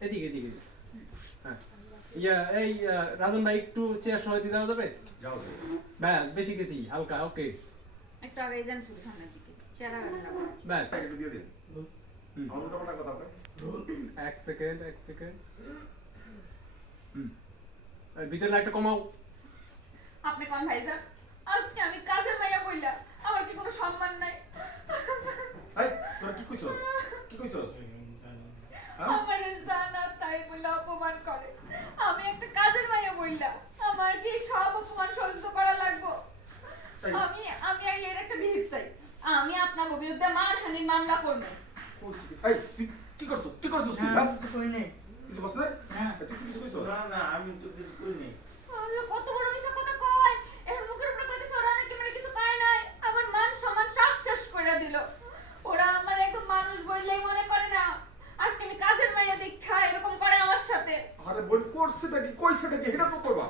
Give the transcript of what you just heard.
এদিকে এদিকে হ্যাঁ ইয়া এই রাজন ভাই একটু চেয়ার সহ দিয়ে যাওয়া যাবে যাও ব্যাস বেশি গেছি হালকা ওকে একটু আগে যান শুধু সামনের দিকে চেহারা গেল না ব্যাস সাইকেল দিয়ে দিন আমার মোটা কথা হবে এক সেকেন্ড ভিতরে লাইটটা কমাও আপনি কোন ভাইজান আজকে আমি কাজের মাইয়া কইলা আমার কি কোনো সম্মান নাই এই তোরা কি কইছস কি কইছস আমার জানা তাই বলে অপমান করে আমি একটা কাজের মাইয়া কইলা আমার কি সব অপমান সহ্য করা লাগবো আমি আমি আর এর একটা ভিত চাই আমি আপনার বিরুদ্ধে মানহানির মামলা করব এই তুই কি করছস তুই হ্যাঁ কই নেই কিছু করছ না হ্যাঁ তুই কিছু কইছস না না আমি তো কিছু করিনি। আল্লাহ কত বড় মিছা কথা কয় এর মুখের উপরে কইতে ওরা নাকি মানে কিছু পায় নাই আমার মান সম্মান সব শেষ করে দিল ওরা আমার একদম মানুষ বললেই মনে করে না আজকে আমি কাজের মাইয়া দেখা এরকম করে আমার সাথে আরে বল করছেটা কি কইছেটা কি এটা তো করবা